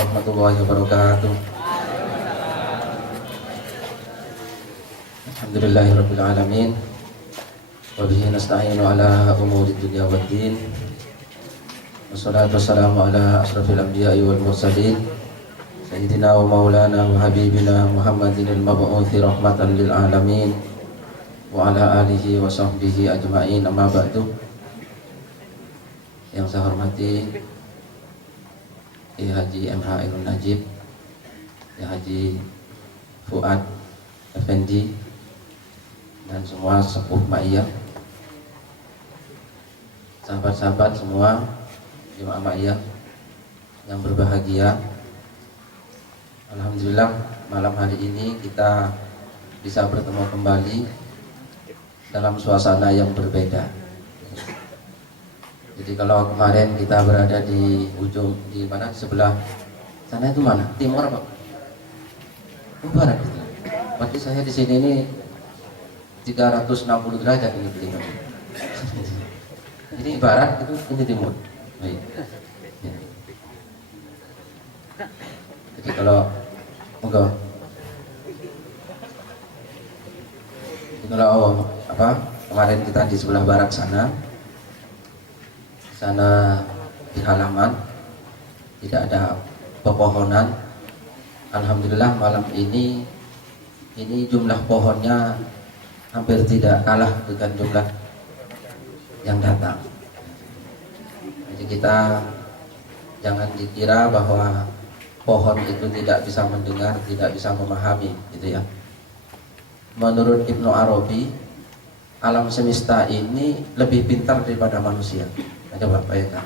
warahmatullahi wabarakatuh. Alhamdulillahirabbil alamin. Wa bihi nasta'inu ala umuri dunya waddin. Wassalatu wassalamu ala asrafil anbiya'i wal mursalin sayyidina wa maulana wa habibina Muhammadin al-mab'uthi rahmatan lil alamin wa ala alihi wa sahbihi ajma'in, amma ba'du. Yang saya hormati Haji MH Irun Najib, Haji Fuad Effendi, dan semua sepuh Ma'iyah, sahabat-sahabat semua jemaah Ma'iyah yang berbahagia. Alhamdulillah malam hari ini kita bisa bertemu kembali dalam suasana yang berbeda. Jadi kalau kemarin kita berada di ujung, di mana, sebelah sana itu mana? Timur apa? Barat. Berarti saya di sini ini 360 derajat ini timur. Ini barat, itu ini timur. Baik. Ya. Jadi kalau enggak, kalau kemarin kita di sebelah barat sana di halaman tidak ada pepohonan. Alhamdulillah malam ini jumlah pohonnya hampir tidak kalah dengan jumlah yang datang. Jadi kita jangan dikira bahwa pohon itu tidak bisa mendengar, tidak bisa memahami, gitu ya. Menurut Ibnu Arabi, alam semesta ini lebih pintar daripada manusia. Coba bayangkan.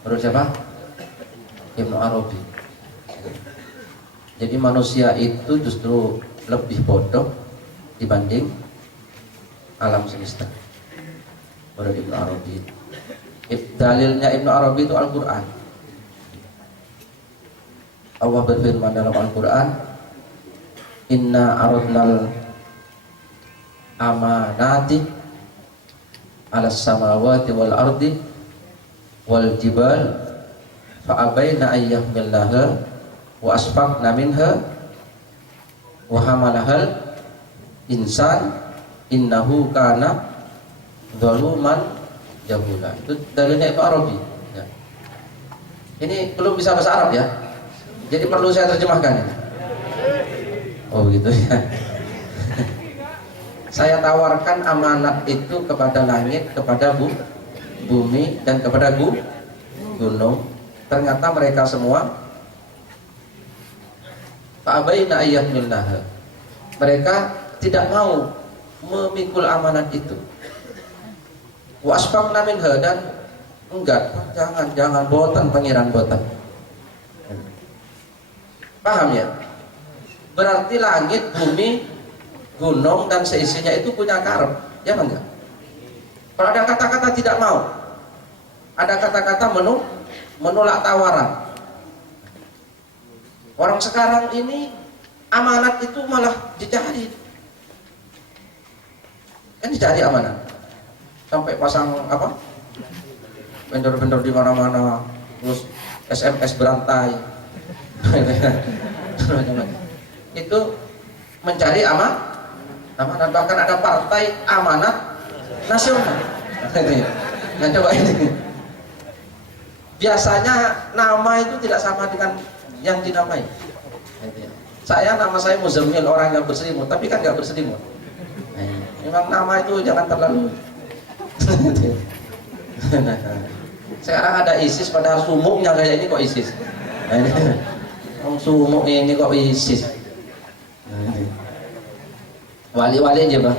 Menurut siapa? Ibnu Arabi. Jadi manusia itu justru lebih bodoh dibanding alam semesta. Menurut Ibnu Arabi. Dalilnya Ibnu Arabi itu Al-Quran. Allah berfirman dalam Al-Quran, Inna aradnal amanati ala samawati wal ardi wal jibal fa abaina ayyahmilaha wa asfaqna minha wa hamalahal insan innahu kana zaluman jahula. Itu dalilnya Ibnu Arabi ya. Ini belum bisa bahasa Arab ya, jadi perlu saya terjemahkan ini. Oh begitu ya. Saya tawarkan amanat itu kepada langit, kepada bumi, dan kepada gunung. Ternyata mereka semua fa'abaina ayyahmilnaha. Mereka tidak mau memikul amanat itu. Wa asfaqna minha, dan enggak, jangan boten pangeran boten. Paham ya? Berarti langit, bumi, gunung dan seisinya itu punya karep, ya enggak? Kalau ada kata-kata tidak mau, ada kata-kata menolak tawaran. Orang sekarang ini amanat itu malah dicari, kan dicari amanat, sampai pasang vendor-vendor di mana-mana, terus SMS berantai, itu mencari amanat. Bahkan ada partai amanat nasional. Nah coba ini. Biasanya nama itu tidak sama dengan yang dinamai. Nama saya Muzammil, orang yang berselimut, tapi kan nggak berselimut. Memang nama itu jangan terlalu. Sekarang ada ISIS, padahal sumuknya kayak ini kok ISIS. Sumuk ini kok ISIS. Wali-wali aja bang.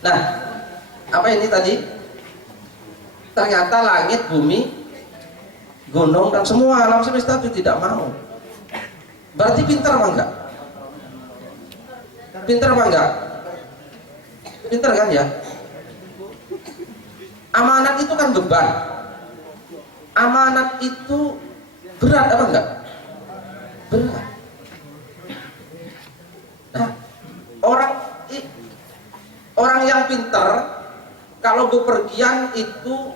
Nah, apa ini tadi? Ternyata langit, bumi, gunung, dan semua alam semesta itu tidak mau. Berarti pintar apa enggak? Pintar apa enggak? Pintar kan ya? Amanat itu kan beban. Amanat itu berat apa enggak? Berat. Nah, orang yang pintar kalau bepergian itu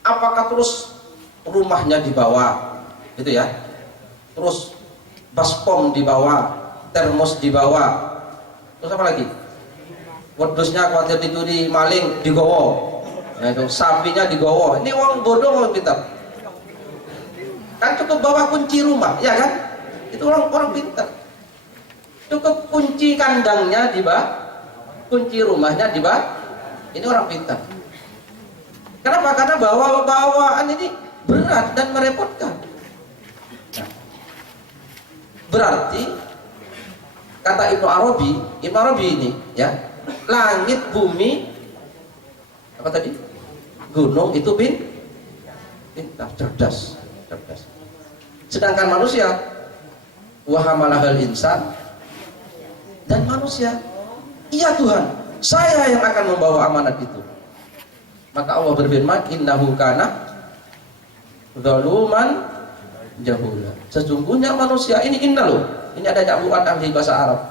apakah terus rumahnya dibawa, gitu ya. Terus baskom dibawa, termos dibawa, terus apa lagi? Wedusnya khawatir dicuri maling digowo, nah, itu sapinya digowo. Ini orang bodoh orang pintar. Kan cukup bawa kunci rumah, ya kan? Itu orang pintar. Cukup kunci kandangnya kunci rumahnya ini orang pintar. Kenapa? Karena bawaan ini berat dan merepotkan. Nah, berarti kata Ibnu Arabi ini ya, langit bumi apa tadi? Gunung itu pintar, cerdas. Sedangkan manusia wahamalahal insan, dan manusia, iya Tuhan, saya yang akan membawa amanat itu. Maka Allah berfirman, innahu kana zaluman jahula. Sesungguhnya manusia ini inna loh. Ini ada campuran ahli bahasa Arab.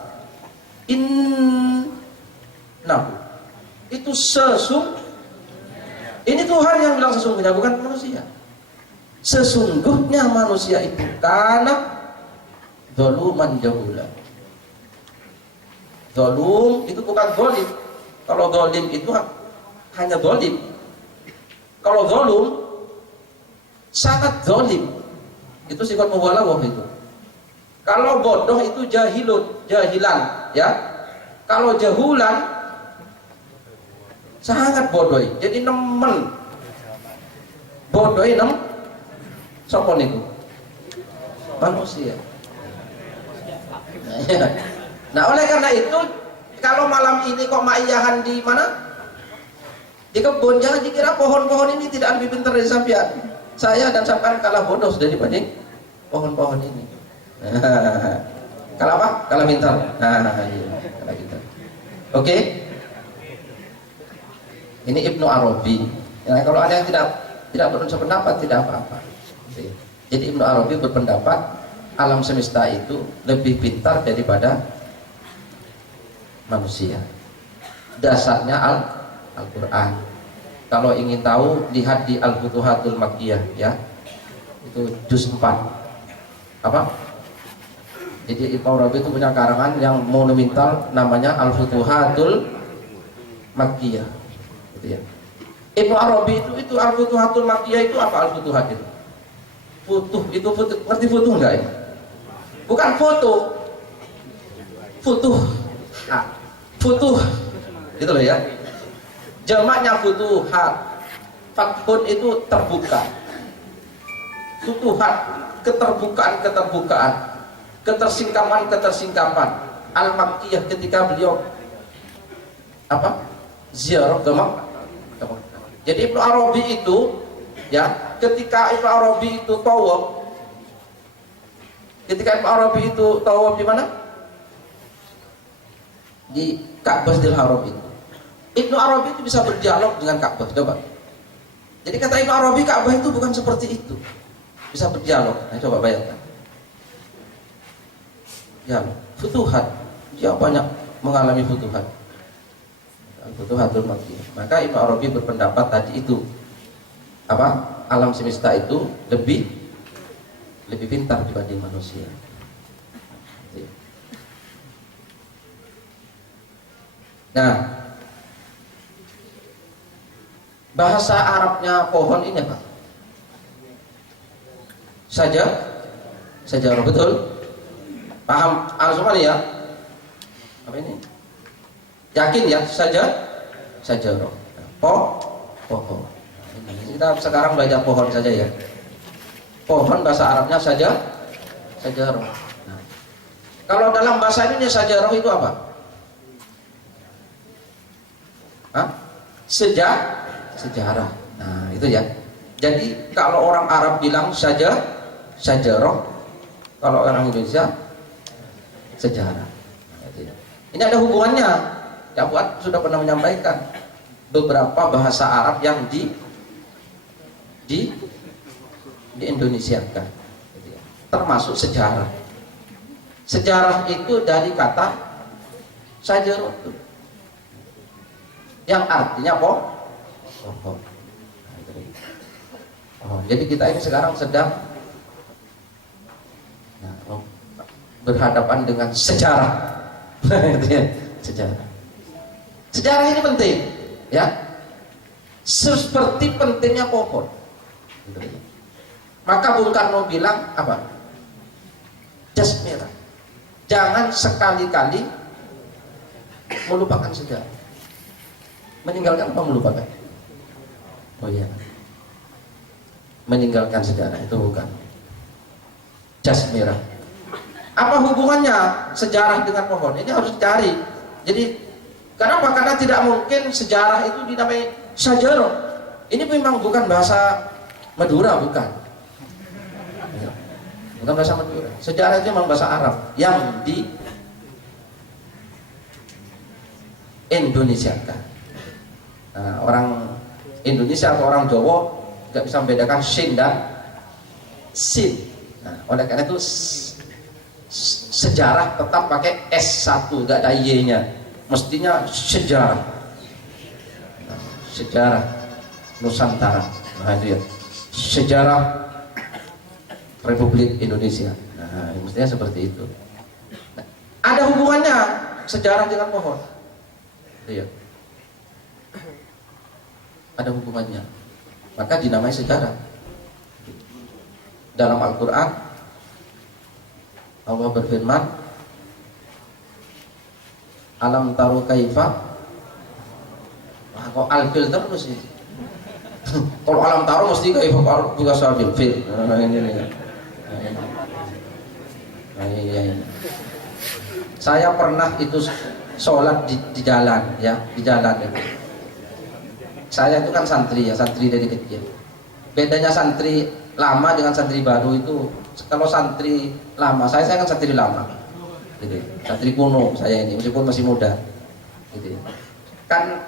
Innahu itu ini Tuhan yang bilang sesungguhnya, bukan manusia. Sesungguhnya manusia itu kana zaluman jahula. Zalum itu bukan zalim. Kalau zalim itu hanya zalim. Kalau zalum sangat zalim. Itu sifat mubalaghah itu. Kalau bodoh itu jahilan, ya. Kalau jahulan sangat bodoh. Jadi nemen. Bodoh sapa niku? Manusia. Nah, oleh karena itu kalau malam ini kok maiyahan di mana? Di kebun, jangan dikira pohon-pohon ini tidak lebih pintar dari sampean. Saya dan sampean kalah bodoh dibanding pohon-pohon ini. Kalah apa? Kalah pintar. Iya, kalah pintar. Oke. Ini Ibnu Arabi. Ya, kalau ada yang tidak berpendapat tidak apa-apa. Jadi Ibnu Arabi berpendapat alam semesta itu lebih pintar daripada manusia. Dasarnya Al-Quran. Kalau ingin tahu, lihat di Al-Futuhatul Makkiyah, ya. Itu juz 4. Apa? Jadi Ibnu Arabi itu punya karangan yang monumental, namanya Al-Futuhatul Makkiyah. Gitu ya. Ibnu Arabi itu Al-Futuhatul Makkiyah itu apa Al-Futuhat itu? Ngerti futuh enggak ya? Bukan foto. Futuh. Nah, futuh. Gitu loh ya. Jamaknya futuhat. Fathun itu terbuka. Futuhat, keterbukaan. Ketersingkapan. Al-Makkiyah ketika beliau apa? Ziarah ke Makkah. Jadi Ibnu Arabi itu ya, ketika Ibnu Arabi itu tawaf, di mana? Di Ka'bahil Haram itu. Ibnu Arabi itu bisa berdialog dengan Ka'bah, coba. Jadi kata Ibnu Arabi, Ka'bah itu bukan seperti itu. Bisa berdialog. Nah, coba bayangkan. Ya, futuhat. Dia banyak mengalami futuhat. Futuhatul Makkiyah. Maka Ibnu Arabi berpendapat tadi itu apa? Alam semesta itu lebih pintar dibanding manusia. Nah, bahasa Arabnya pohon ini apa? Saja, betul? Paham semua ya? Apa ini? Yakin ya? Saja roh. Pohon. Kita sekarang belajar pohon saja ya. Pohon bahasa Arabnya saja roh. Nah, kalau dalam bahasa ini saja roh itu apa? Sejarah. Nah, itu ya. Jadi kalau orang Arab bilang sajarah, kalau orang Indonesia sejarah. Nah, itu ya. Ini ada hubungannya. Ya, buat sudah pernah menyampaikan beberapa bahasa Arab yang di Indonesiakan, gitu ya. Termasuk sejarah. Sejarah itu dari kata sajarah, yang artinya pohon. Jadi kita ini sekarang sedang berhadapan dengan sejarah. Sejarah. Sejarah ini penting, ya. Seperti pentingnya pohon. Maka Bung Karno bilang apa? Jas merah. Jangan sekali-kali melupakan sejarah. Meninggalkan apa melupakan? Oh iya. Meninggalkan sejarah itu bukan. Jas merah. Apa hubungannya sejarah dengan pohon? Ini harus dicari. Jadi kenapa? Karena tidak mungkin sejarah itu dinamai sajarah. Ini memang bukan bahasa Madura, bukan. Bukan bahasa Madura. Sejarah itu memang bahasa Arab yang di Indonesiakan. Nah, orang Indonesia atau orang Jawa nggak bisa membedakan sin dan sin. Nah, oleh karena itu sejarah tetap pakai S1, nggak ada Y-nya. Mestinya sejarah. Nah, sejarah Nusantara. Nah, itu ya. Sejarah Republik Indonesia. Nah, mestinya seperti itu. Nah, ada hubungannya sejarah dengan pohon. Iya. Ada hubungannya. Maka dinamai sejarah. Dalam Al-Quran Allah berfirman, alam taru kaifa. Wah, kok al-fil terus sih. Kalau alam taru mesti kaifa juga soal fil. Nah, ini. Nah, ini. Saya pernah itu sholat di jalan, ya, di jalan. Ya. Saya itu kan santri, ya, santri dari kecil. Bedanya santri lama dengan santri baru itu, kalau santri lama, saya kan santri lama, gitu. Santri kuno saya ini, meskipun masih muda, gitu. Kan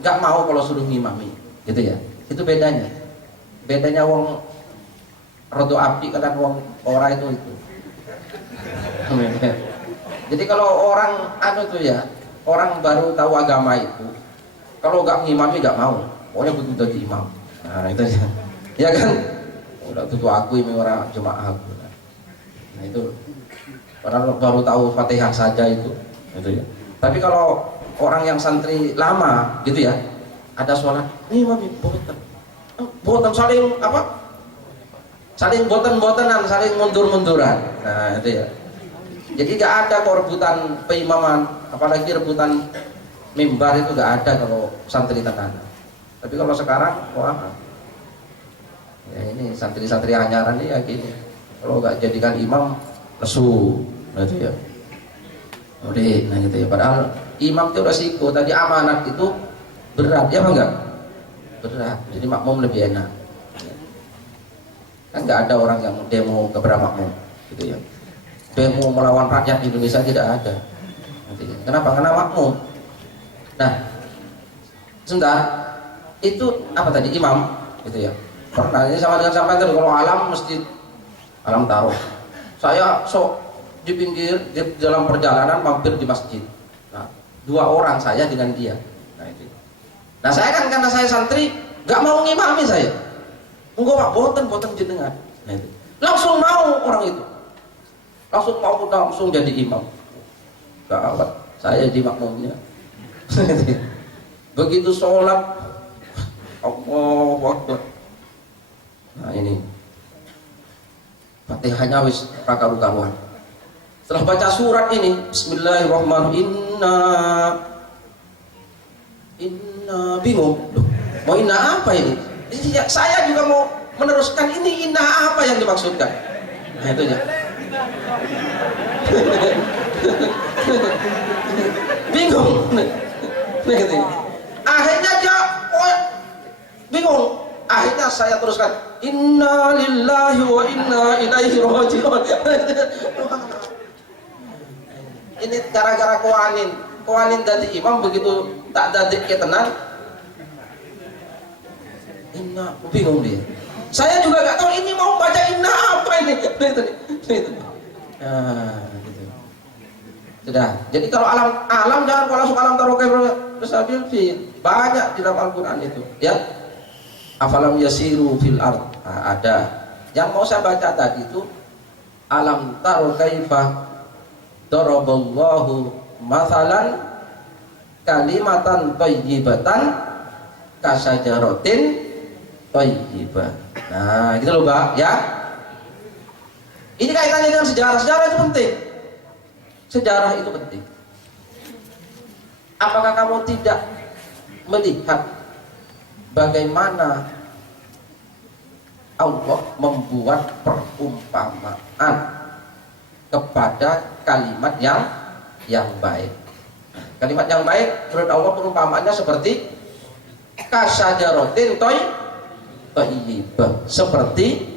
nggak mau kalau suruh ngimami, gitu ya. Itu bedanya. Bedanya wong rodo api kadang wong ora itu. Jadi kalau orang tuh ya, orang baru tahu agama itu, kalau nggak ngimami nggak mau, pokoknya butuh jadi imam. Nah itu ya, ya kan? Udah tuh aku ini orang jemaah aku. Nah itu, orang baru tahu Fatihah saja itu ya. Tapi kalau orang yang santri lama gitu ya, ada sholat, nih mami boten saling apa? Saling boten-botenan, saling mundur-munduran. Nah itu ya. Jadi nggak ada rebutan peimaman, apalagi rebutan mimbar itu nggak ada kalau santri tenan. Tapi kalau sekarang, wah, ya ini santri-santri anyaran ini ya gini. Kalau nggak jadikan imam, lesu, nah itu ya. Udah, nah gitu ya. Padahal imam itu resiko. Tadi amanat itu berat, ya apa enggak? Berat. Jadi makmum lebih enak. Kan nggak ada orang yang demo kepada makmum, gitu ya. Demo melawan rakyat di Indonesia tidak ada. Kenapa? Karena makmum. Nah, sebentar, itu apa tadi imam, gitu ya. Pernah ini sama dengan sampai tadi kalau alam mesti alam taruh. Saya sok di pinggir di dalam perjalanan mampir di masjid. Nah, 2 orang saya dengan dia. Nah itu. Nah saya kan karena saya santri nggak mau ngimami saya. Enggak pak, boten jenengan. Nah itu. Langsung mau orang itu. Langsung jadi imam. Gawat, saya di makmumnya. Begitu sholat, Allahu Akbar. Nah ini, Fatihahnya wis karu-karuan. Setelah baca surat ini, Bismillahirrahmanirrahim. Inna bingung. Loh, mau inna apa ini? Saya juga mau meneruskan ini inna apa yang dimaksudkan. Nah itu ya. Bingung. Akhirnya dia bingung. Akhirnya saya teruskan inna lillahi wa inna ilaihi raji'un. Ini gara-gara Koanin dari imam begitu tak dadik ke tenan. Inna, bingung dia. Saya juga gak tahu ini mau baca inna apa ini. Itu. Nah, gitu. Sudah. Jadi kalau alam jangan kalau langsung alam tarokai bersabil fil. Banyak di dalam Al-Qur'an itu, ya. Afalam yasiru fil ard. Nah, ada. Yang mau saya baca tadi itu alam tarokai daraballahu mathalan kalimatan thayyibatan kasajaratin thayyibah. Nah, gitu loh, Mbak, ya. Ini kaitannya dengan sejarah. Sejarah itu penting. Sejarah itu penting. Apakah kamu tidak melihat bagaimana Allah membuat perumpamaan kepada kalimat yang baik? Kalimat yang baik menurut Allah perumpamaannya seperti kasajaratin thayyibah, seperti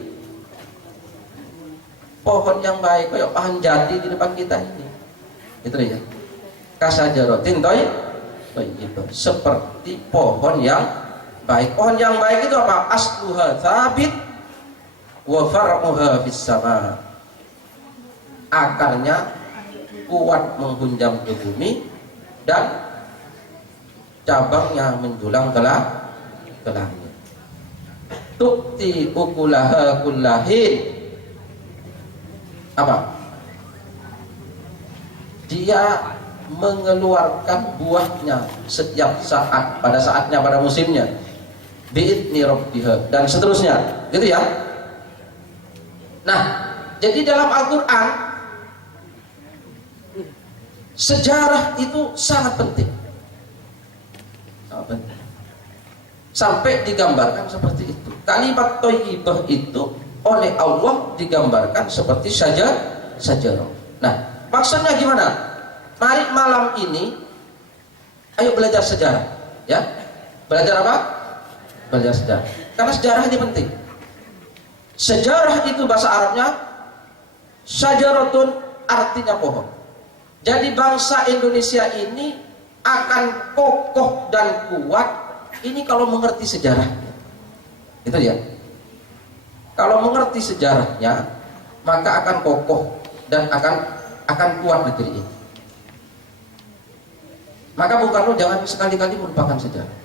pohon yang baik, kayak pohon jati di depan kita ini. Itu ya. Kasajaratin thayyibah, seperti pohon yang baik. Pohon yang baik itu apa? Asluha tsabit wa far'uha fis sama. Akarnya kuat menghunjam ke bumi dan cabangnya menjulang ke langit. Tukti ukulaha kullahin. Apa? Dia mengeluarkan buahnya setiap saat, pada saatnya, pada musimnya, bi'idni rabbiha, dan seterusnya, gitu ya. Nah, jadi dalam Al-Quran sejarah itu sangat penting, sangat penting. Sampai digambarkan seperti itu. Kalimat thayyibah itu oleh Allah digambarkan seperti sajarah. Nah, maksudnya gimana? Mari malam ini ayo belajar sejarah, ya. Belajar apa? Belajar sejarah. Karena sejarah ini penting. Sejarah itu bahasa Arabnya syajaratun, artinya pohon. Jadi bangsa Indonesia ini akan kokoh dan kuat ini kalau mengerti sejarahnya. Itu ya. Kalau mengerti sejarahnya, maka akan kokoh dan akan kuat negeri ini. Maka Bung Karno jangan sekali-kali melupakan sejarah.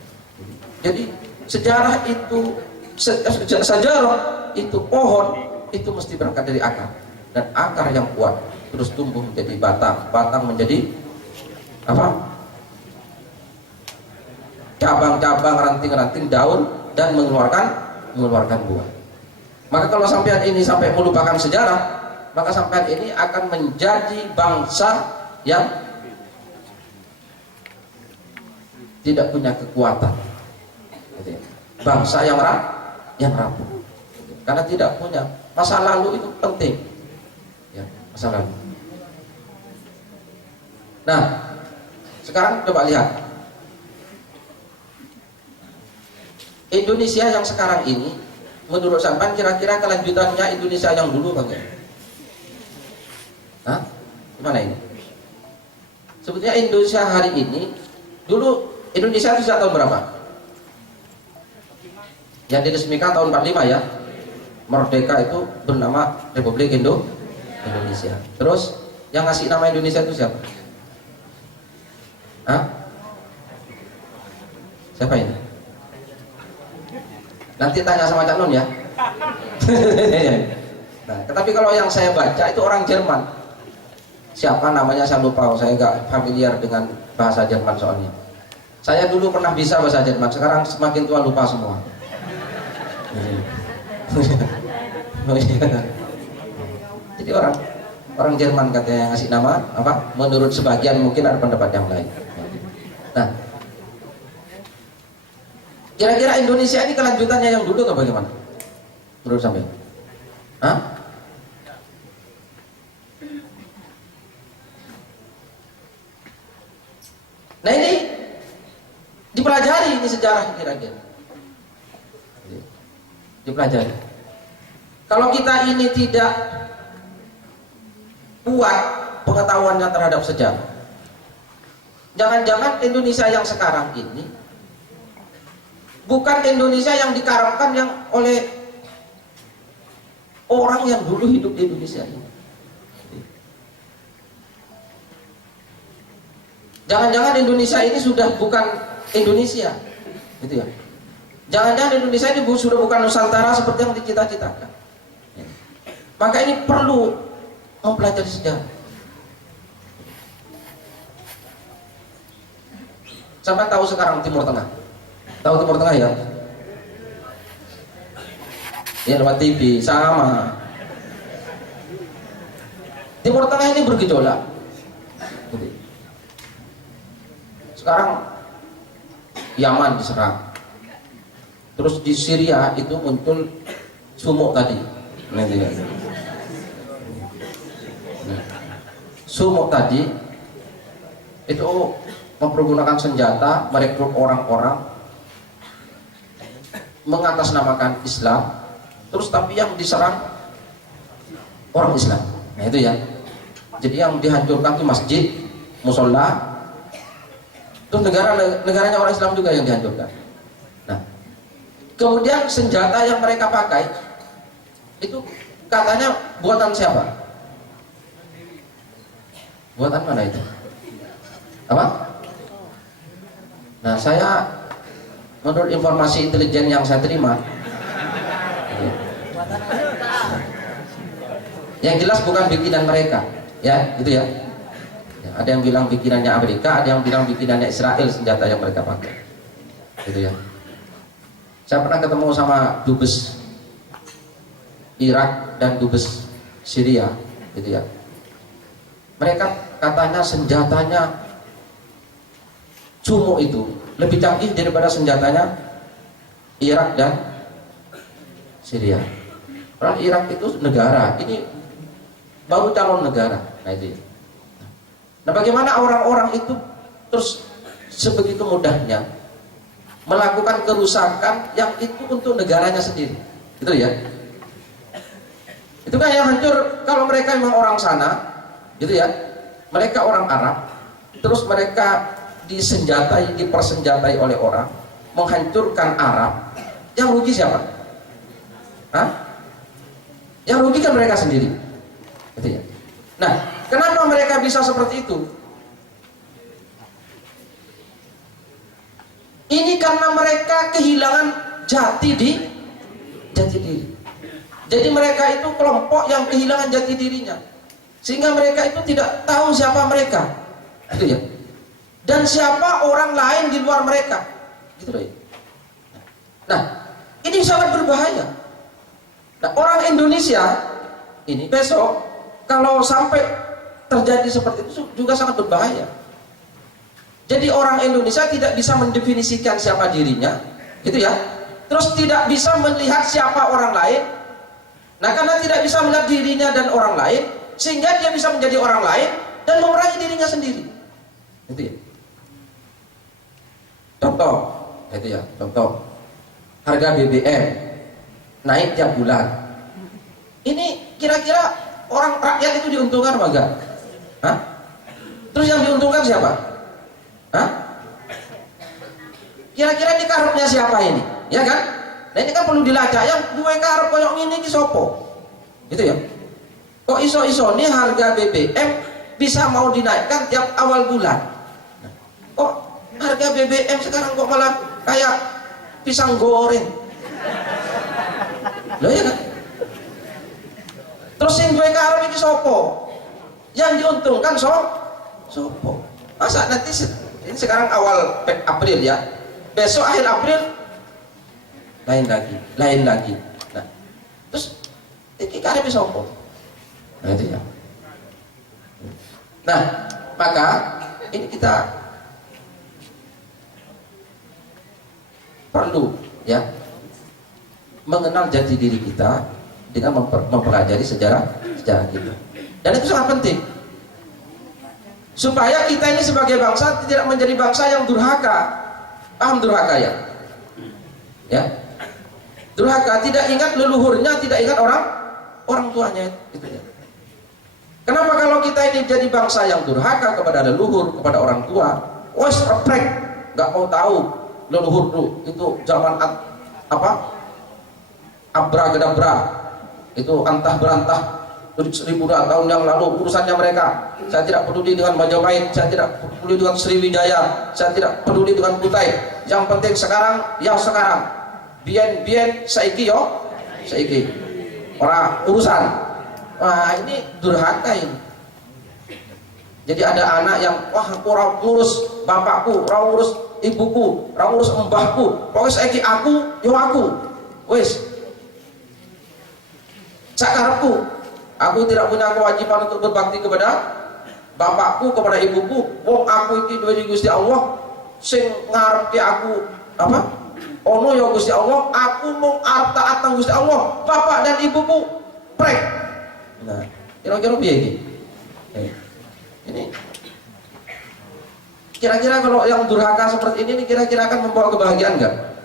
Jadi sejarah itu, sejarah itu pohon itu mesti berangkat dari akar, dan akar yang kuat terus tumbuh menjadi batang, batang menjadi apa? Cabang-cabang, ranting-ranting, daun, dan mengeluarkan buah. Maka kalau sampean ini sampai melupakan sejarah, maka sampean ini akan menjadi bangsa yang tidak punya kekuatan, bangsa yang rapuh, karena tidak punya masa lalu. Itu penting, ya, masa lalu. Nah, sekarang coba lihat Indonesia yang sekarang ini. Menurut sampean kira-kira kelanjutannya Indonesia yang dulu bagaimana? Hah? Gimana ini? Sebetulnya Indonesia hari ini, dulu Indonesia itu sejak tahun berapa? Yang diresmikan tahun 45 ya. Merdeka itu bernama Republik Indonesia. Terus yang ngasih nama Indonesia itu siapa? Hah? Siapa ini? Nanti tanya sama Cak Nun ya. Nah, tetapi kalau yang saya baca itu orang Jerman. Siapa namanya saya lupa, saya gak familiar dengan bahasa Jerman soalnya. Saya dulu pernah bisa bahasa Jerman, sekarang semakin tua lupa semua. Jadi orang Jerman katanya yang ngasih nama apa? Menurut sebagian mungkin ada pendapat yang lain. Nah, kira-kira Indonesia ini kelanjutannya yang dulu atau bagaimana? Menurut sampai? Hah? Nah ini dipelajari, ini sejarah kira-kira. Dipelajari. Kalau kita ini tidak kuat pengetahuannya terhadap sejarah, jangan-jangan Indonesia yang sekarang ini bukan Indonesia yang diharapkan yang oleh orang yang dulu hidup di Indonesia ini. Jangan-jangan Indonesia ini sudah bukan Indonesia, gitu ya. Jangan-jangan Indonesia ini sudah bukan Nusantara seperti yang dicita-citakan. Maka ini perlu mempelajari sejarah. Sampai tahu sekarang Timur Tengah? Tahu Timur Tengah ya? Ya lewat TV sama. Timur Tengah ini bergejolak. Sekarang Yaman diserang. Terus di Syria itu muncul sumuk tadi. Sumuk tadi itu mempergunakan senjata, merekrut orang-orang, mengatasnamakan Islam, terus tapi yang diserang orang Islam. Nah itu ya. Jadi yang dihancurkan itu masjid, musola, terus negaranya orang Islam juga yang dihancurkan. Nah, kemudian senjata yang mereka pakai itu katanya buatan siapa? Buatan mana itu? Apa? Nah, saya menurut informasi intelijen yang saya terima, yang jelas bukan bikinan mereka, ya, gitu ya. Ada yang bilang bikinannya Amerika, ada yang bilang bikinannya Israel senjata yang mereka pakai, gitu ya. Saya pernah ketemu sama dubes Irak dan dubes Syria, gitu ya. Mereka katanya senjatanya Sumo itu lebih canggih daripada senjatanya Irak dan Syria. Karena Irak itu negara, ini baru calon negara. Nah itu ya. Nah bagaimana orang-orang itu terus sebegitu mudahnya melakukan kerusakan yang itu untuk negaranya sendiri, gitu ya. Itu kan yang hancur kalau mereka memang orang sana, gitu ya. Mereka orang Arab, terus mereka disenjatai, dipersenjatai oleh orang, menghancurkan Arab. Yang rugi siapa? Hah? Yang rugi kan mereka sendiri, gitu ya. Nah, kenapa mereka bisa seperti itu? Ini karena mereka kehilangan jati diri. Jadi mereka itu kelompok yang kehilangan jati dirinya, sehingga mereka itu tidak tahu siapa mereka, gitu ya. Dan siapa orang lain di luar mereka, gitu ya. Nah, ini sangat berbahaya. Nah, orang Indonesia ini besok kalau sampai terjadi seperti itu juga sangat berbahaya. Jadi orang Indonesia tidak bisa mendefinisikan siapa dirinya, gitu ya. Terus tidak bisa melihat siapa orang lain. Nah, karena tidak bisa melihat dirinya dan orang lain, sehingga dia bisa menjadi orang lain dan memerangi dirinya sendiri. Gitu ya. Contoh, gitu ya. Contoh, harga BBM naik tiap bulan. Ini kira-kira orang rakyat itu diuntungkan apa enggak? Hah? Terus yang diuntungkan siapa? Hah? Kira-kira ini karepnya siapa ini? Ya kan? Nah ini kan perlu dilacak. Yang gue karep koyok ini sopo? Gitu ya. Kok iso-iso nih harga BBM bisa mau dinaikkan tiap awal bulan? Kok harga BBM sekarang kok malah kayak pisang goreng? Loh ya kan? Terus yang gue karep ini sopo? Yang diuntungkan sopo? Masa nanti ini sekarang awal April ya, besok akhir April lain lagi. Nah, terus ini karep sopo? Nah itu ya. Nah, maka ini kita perlu ya mengenal jati diri kita dengan mempelajari sejarah kita. Dan itu sangat penting supaya kita ini sebagai bangsa tidak menjadi bangsa yang durhaka. Paham durhaka ya? Ya. Durhaka, tidak ingat leluhurnya, tidak ingat orang tuanya itu ya. Kenapa kalau kita ini jadi bangsa yang durhaka kepada leluhur, kepada orang tua, wes reprek, nggak mau tahu leluhur itu zaman abra-gedabra, itu antah berantah 1000 tahun yang lalu urusannya mereka. Saya tidak peduli dengan Majapahit, saya tidak peduli dengan Sriwijaya, saya tidak peduli dengan Kutai. Yang penting sekarang, yang sekarang. Bien saiki yo, saiki. Orang urusan. Wah ini durhaka ini. Jadi ada anak yang wah aku ora ngurus bapakku, ora ngurus ibuku, ora ngurus mbahku. Pokoke saiki aku, yo aku. Wis. Sakarepku. Aku tidak punya kewajiban untuk berbakti kepada bapakku, kepada ibuku. Wong aku iki duwe Gusti Allah sing ngarepke aku apa? Ono ya Gusti Allah, aku mau arep taat nang Gusti Allah. Bapak dan ibuku prek. Nah, kira-kira piye iki? Ini kira-kira kalau yang durhaka seperti ini kira-kira akan membawa kebahagiaan enggak?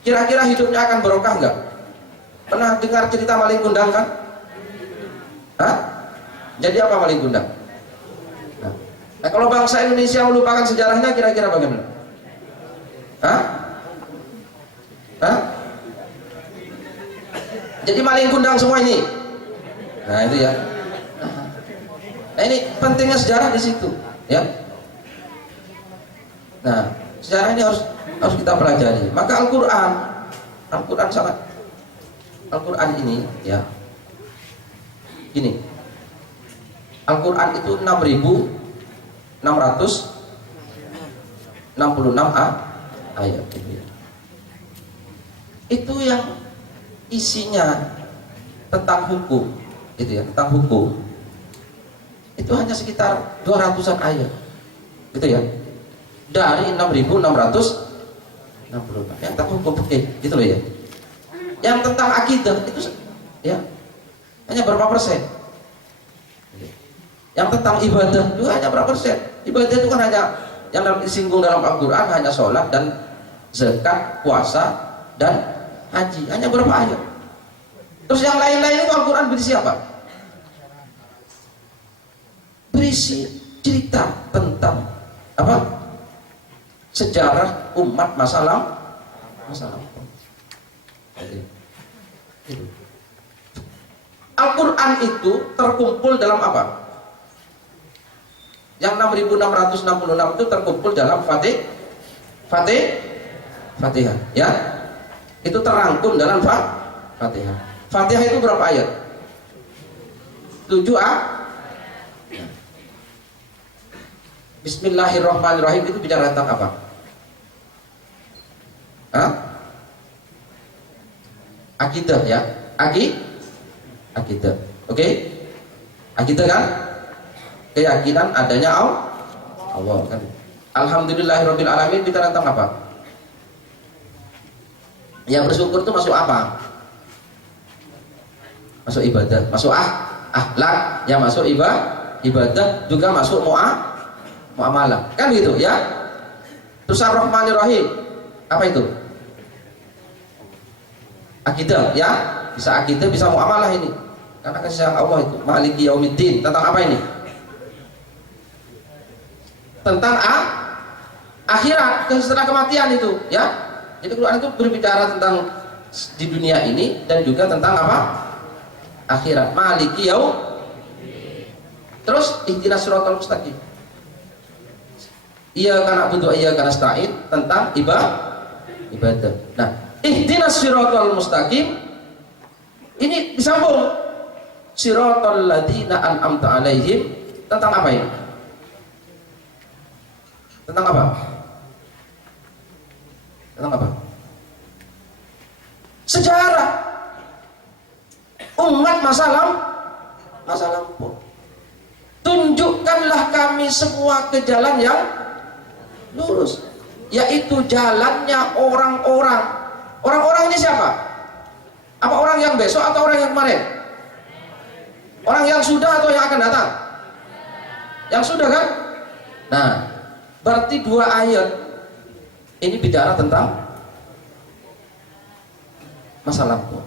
Kira-kira hidupnya akan barokah enggak? Pernah dengar cerita maling kundang kan? Hah? Jadi apa maling kundang? Nah, kalau bangsa Indonesia melupakan sejarahnya kira-kira bagaimana? Hah? Hah? Jadi maling kundang semua ini. Nah, itu ya. Nah, ini pentingnya sejarah di situ, ya. Nah, sejarah ini harus kita pelajari. Maka Al-Qur'an sangat Al-Qur'an ini, ya. Gini. Al-Qur'an itu 6.666 ayat gitu ya. Itu yang isinya tentang hukum, gitu ya, tentang hukum. Itu hanya sekitar 200-an ayat, gitu ya. Dari 6.666 yang tentang hukum fikih, gitu loh ya. Yang tentang akidah itu ya hanya berapa persen? Yang tentang ibadah juga hanya berapa persen? Ibadah itu kan hanya yang disinggung dalam Al-Quran hanya sholat dan zakat, puasa dan haji, hanya berapa ayat. Terus yang lain-lain itu Al-Quran berisi apa? Berisi cerita tentang apa? Sejarah umat masa lampau. Al-Quran itu terkumpul dalam apa? Yang 6.666 itu terkumpul dalam Fatihah, ya. Itu terangkum dalam Fatihah. Fatihah itu berapa ayat? 7 Bismillahirrahmanirrahim itu bicara tentang apa? Hah? Akidah, ya. Akidah. Oke? Akidah kan? Keyakinan adanya Allah kan. Alhamdulillahirabbil alamin bicara tentang apa? Yang bersyukur itu masuk apa? Masuk ibadah, masuk akhlak, yang masuk ibadah juga masuk muamalah. Kan gitu ya? Terus Ar-Rahmanir-Rahim. Apa itu? Akidah, ya. Bisa akidah, bisa muamalah ini. Karena kasih sayang Allah itu. Maliki Yaumiddin. Tentang apa ini? Tentang akhirat, setelah kematian itu, ya. Jadi Quran itu berbicara tentang di dunia ini dan juga tentang apa? Akhirat. Maliki Terus ihdinas siratal mustaqim. Iyyaka na'budu wa iyyaka nasta'in tentang ibadah. Nah, ihdinas siratal mustaqim ini disambung siratal ladzina an'amta 'alaihim tentang apa ini? Tentang apa? Tentang apa? Sejarah umat masa lampau. Tunjukkanlah kami semua ke jalan yang lurus, yaitu jalannya orang-orang. Orang-orang ini siapa? Apa orang yang besok atau orang yang kemarin? Orang yang sudah atau yang akan datang? Yang sudah kan? Nah, berarti 2 ayat ini bicara tentang masa lampau.